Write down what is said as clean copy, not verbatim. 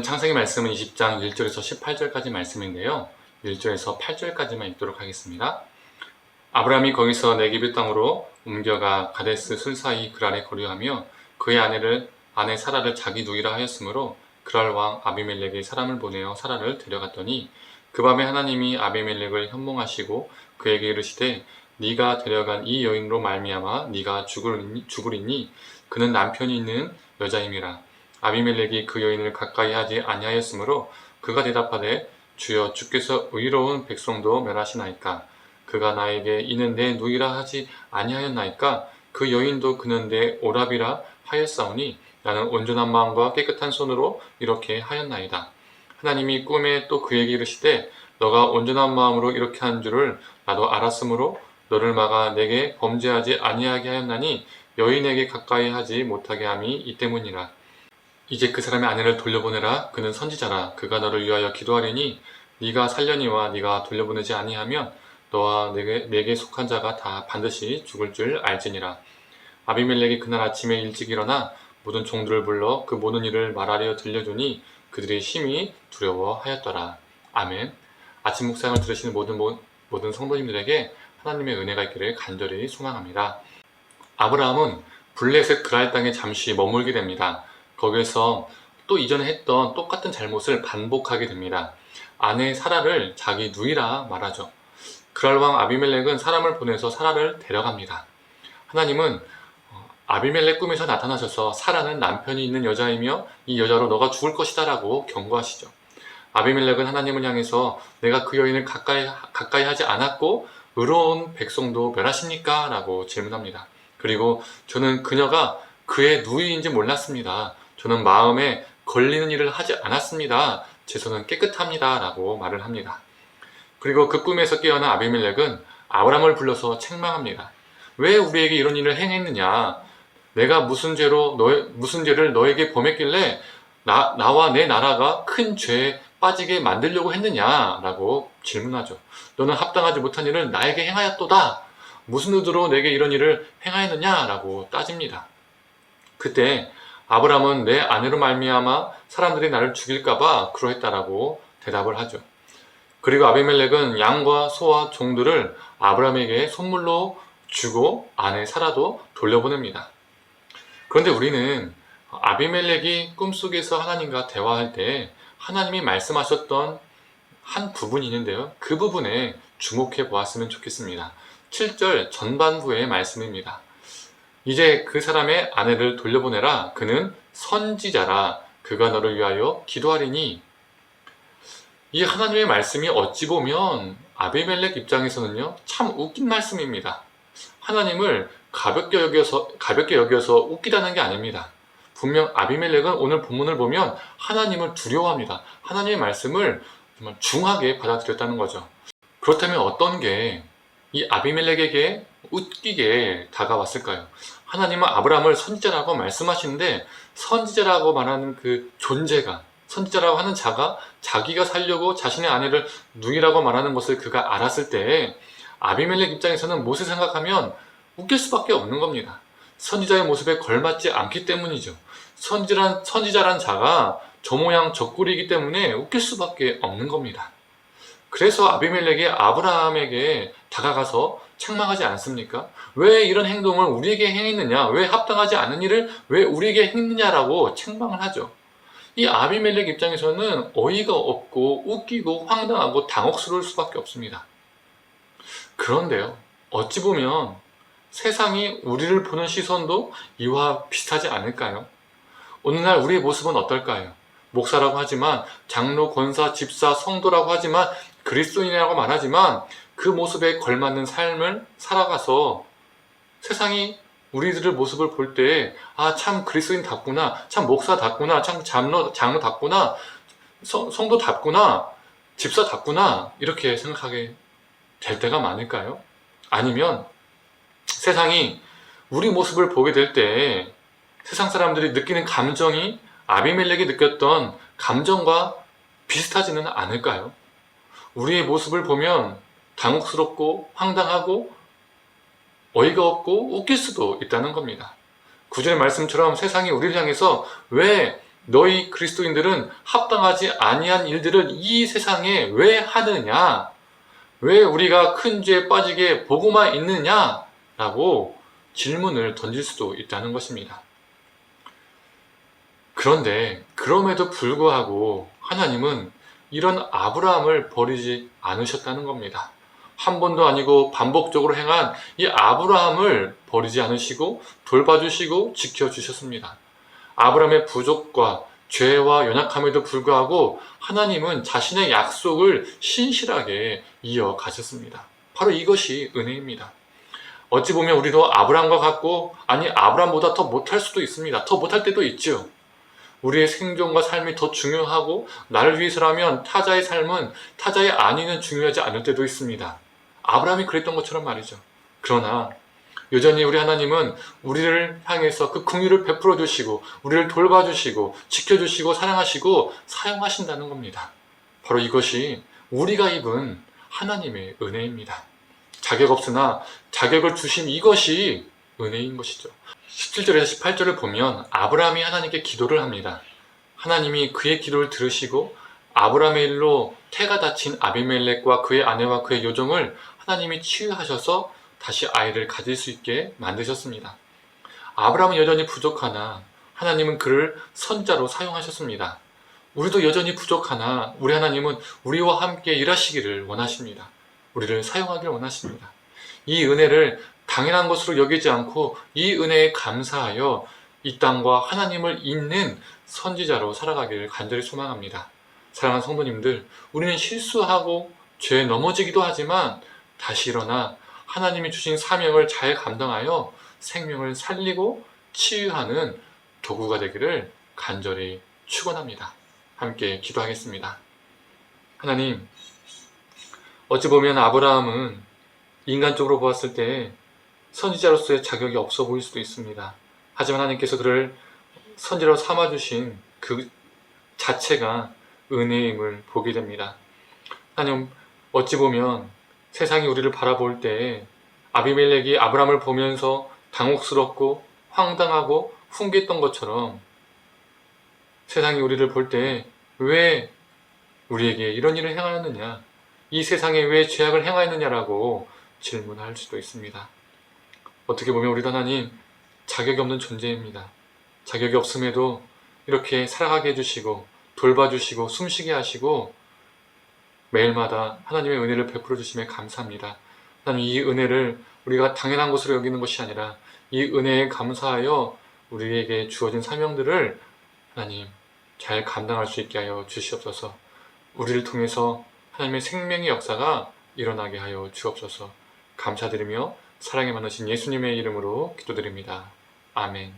오늘 창세기 말씀은 20장 1절에서 18절까지 말씀인데요. 1절에서 8절까지만 읽도록 하겠습니다. 아브라함이 거기서 네게브 땅으로 옮겨가 가데스 술사이 그랄에 거류하며 그의 아내 사라를 자기 누이라 하였으므로 그랄 왕 아비멜렉이 사람을 보내어 사라를 데려갔더니 그 밤에 하나님이 아비멜렉을 현몽하시고 그에게 이르시되 네가 데려간 이 여인으로 말미암아 네가 죽으리니 그는 남편이 있는 여자임이라. 아비멜렉이 그 여인을 가까이 하지 아니하였으므로 그가 대답하되 주여 주께서 의로운 백성도 멸하시나이까. 그가 나에게 이는 내 누이라 하지 아니하였나이까. 그 여인도 그는 내 오라비라 하였사오니 나는 온전한 마음과 깨끗한 손으로 이렇게 하였나이다. 하나님이 꿈에 또 그에게 이르시되 너가 온전한 마음으로 이렇게 한 줄을 나도 알았으므로 너를 막아 내게 범죄하지 아니하게 하였나니 여인에게 가까이 하지 못하게 함이 이 때문이라. 이제 그 사람의 아내를 돌려보내라. 그는 선지자라. 그가 너를 위하여 기도하리니 네가 살려니와 네가 돌려보내지 아니하면 너와 내게 속한 자가 다 반드시 죽을 줄 알지니라. 아비멜렉이 그날 아침에 일찍 일어나 모든 종들을 불러 그 모든 일을 말하려 들려주니 그들이 심히 두려워하였더라. 아멘. 아침 묵상을 들으시는 모든 성도님들에게 하나님의 은혜가 있기를 간절히 소망합니다. 아브라함은 블레셋 그랄 땅에 잠시 머물게 됩니다. 거기에서 또 이전에 했던 똑같은 잘못을 반복하게 됩니다. 아내 사라를 자기 누이라 말하죠. 그랄 왕 아비멜렉은 사람을 보내서 사라를 데려갑니다. 하나님은 아비멜렉 꿈에서 나타나셔서 사라는 남편이 있는 여자이며 이 여자로 너가 죽을 것이다 라고 경고하시죠. 아비멜렉은 하나님을 향해서 내가 그 여인을 가까이 하지 않았고 의로운 백성도 멸하십니까? 라고 질문합니다. 그리고 저는 그녀가 그의 누이인지 몰랐습니다. 저는 마음에 걸리는 일을 하지 않았습니다. 제 손은 깨끗합니다. 라고 말을 합니다. 그리고 그 꿈에서 깨어난 아비멜렉은 아브람을 불러서 책망합니다. 왜 우리에게 이런 일을 행했느냐? 내가 무슨 죄를 너에게 범했길래 나와 내 나라가 큰 죄에 빠지게 만들려고 했느냐? 라고 질문하죠. 너는 합당하지 못한 일을 나에게 행하였도다. 무슨 의도로 내게 이런 일을 행하였느냐? 라고 따집니다. 그때 아브람은 내 아내로 말미암아 사람들이 나를 죽일까봐 그러했다라고 대답을 하죠. 그리고 아비멜렉은 양과 소와 종들을 아브람에게 선물로 주고 아내 사라도 돌려보냅니다. 그런데 우리는 아비멜렉이 꿈속에서 하나님과 대화할 때 하나님이 말씀하셨던 한 부분이 있는데요. 그 부분에 주목해 보았으면 좋겠습니다. 7절 전반부의 말씀입니다. 이제 그 사람의 아내를 돌려보내라. 그는 선지자라. 그가 너를 위하여 기도하리니. 이 하나님의 말씀이 어찌 보면 아비멜렉 입장에서는요, 참 웃긴 말씀입니다. 하나님을 가볍게 여겨서 웃기다는 게 아닙니다. 분명 아비멜렉은 오늘 본문을 보면 하나님을 두려워합니다. 하나님의 말씀을 정말 중하게 받아들였다는 거죠. 그렇다면 어떤 게 이 아비멜렉에게 웃기게 다가왔을까요? 하나님은 아브라함을 선지자라고 말씀하시는데 선지자라고 말하는 그 존재가, 선지자라고 하는 자가 자기가 살려고 자신의 아내를 누이라고 말하는 것을 그가 알았을 때 아비멜렉 입장에서는 무엇을 생각하면 웃길 수밖에 없는 겁니다. 선지자의 모습에 걸맞지 않기 때문이죠. 선지자란 자가 저 모양 저 꼴이기 때문에 웃길 수밖에 없는 겁니다. 그래서 아비멜렉이 아브라함에게 다가가서 책망하지 않습니까? 왜 이런 행동을 우리에게 행했느냐? 왜 합당하지 않은 일을 왜 우리에게 했느냐라고 책망을 하죠. 이 아비멜렉 입장에서는 어이가 없고 웃기고 황당하고 당혹스러울 수밖에 없습니다. 그런데요, 어찌 보면 세상이 우리를 보는 시선도 이와 비슷하지 않을까요? 오늘날 우리의 모습은 어떨까요? 목사라고 하지만, 장로, 권사, 집사, 성도라고 하지만, 그리스도인이라고 말하지만 그 모습에 걸맞는 삶을 살아가서 세상이 우리들의 모습을 볼 때 참 그리스도인답구나, 참 목사답구나, 참 장로답구나, 성도답구나, 집사답구나 이렇게 생각하게 될 때가 많을까요? 아니면 세상이 우리 모습을 보게 될 때 세상 사람들이 느끼는 감정이 아비멜렉이 느꼈던 감정과 비슷하지는 않을까요? 우리의 모습을 보면 당혹스럽고 황당하고 어이가 없고 웃길 수도 있다는 겁니다. 구절의 말씀처럼 세상이 우리를 향해서 왜 너희 그리스도인들은 합당하지 아니한 일들을 이 세상에 왜 하느냐? 왜 우리가 큰 죄에 빠지게 보고만 있느냐? 라고 질문을 던질 수도 있다는 것입니다. 그런데 그럼에도 불구하고 하나님은 이런 아브라함을 버리지 않으셨다는 겁니다. 한 번도 아니고 반복적으로 행한 이 아브라함을 버리지 않으시고 돌봐주시고 지켜주셨습니다. 아브라함의 부족과 죄와 연약함에도 불구하고 하나님은 자신의 약속을 신실하게 이어가셨습니다. 바로 이것이 은혜입니다. 어찌 보면 우리도 아브라함과 같고, 아니 아브라함보다 더 못할 수도 있습니다. 더 못할 때도 있죠. 우리의 생존과 삶이 더 중요하고, 나를 위해서라면 타자의 삶은, 타자의 안위는 중요하지 않을 때도 있습니다. 아브라함이 그랬던 것처럼 말이죠. 그러나 여전히 우리 하나님은 우리를 향해서 그 긍휼을 베풀어 주시고, 우리를 돌봐주시고, 지켜주시고, 사랑하시고, 사용하신다는 겁니다. 바로 이것이 우리가 입은 하나님의 은혜입니다. 자격 없으나 자격을 주신 이것이 은혜인 것이죠. 17절에서 18절을 보면 아브라함이 하나님께 기도를 합니다. 하나님이 그의 기도를 들으시고 아브라함의 일로 태가 다친 아비멜렉과 그의 아내와 그의 요종을 하나님이 치유하셔서 다시 아이를 가질 수 있게 만드셨습니다. 아브라함은 여전히 부족하나 하나님은 그를 선자로 사용하셨습니다. 우리도 여전히 부족하나 우리 하나님은 우리와 함께 일하시기를 원하십니다. 우리를 사용하기를 원하십니다. 이 은혜를 당연한 것으로 여기지 않고 이 은혜에 감사하여 이 땅과 하나님을 잇는 선지자로 살아가기를 간절히 소망합니다. 사랑하는 성도님들, 우리는 실수하고 죄에 넘어지기도 하지만 다시 일어나 하나님이 주신 사명을 잘 감당하여 생명을 살리고 치유하는 도구가 되기를 간절히 축원합니다. 함께 기도하겠습니다. 하나님, 어찌 보면 아브라함은 인간적으로 보았을 때 선지자로서의 자격이 없어 보일 수도 있습니다. 하지만 하나님께서 그를 선지자로 삼아주신 그 자체가 은혜임을 보게 됩니다. 하나님, 어찌 보면 세상이 우리를 바라볼 때 아비멜렉이 아브라함을 보면서 당혹스럽고 황당하고 훈계했던 것처럼 세상이 우리를 볼 때 왜 우리에게 이런 일을 행하였느냐, 이 세상에 왜 죄악을 행하였느냐라고 질문할 수도 있습니다. 어떻게 보면 우리도 하나님 자격이 없는 존재입니다. 자격이 없음에도 이렇게 살아가게 해주시고 돌봐주시고 숨쉬게 하시고 매일마다 하나님의 은혜를 베풀어 주심에 감사합니다. 하나님, 이 은혜를 우리가 당연한 것으로 여기는 것이 아니라 이 은혜에 감사하여 우리에게 주어진 사명들을 하나님 잘 감당할 수 있게 하여 주시옵소서. 우리를 통해서 하나님의 생명의 역사가 일어나게 하여 주옵소서. 감사드리며 사랑에 많으신 예수님의 이름으로 기도드립니다. 아멘.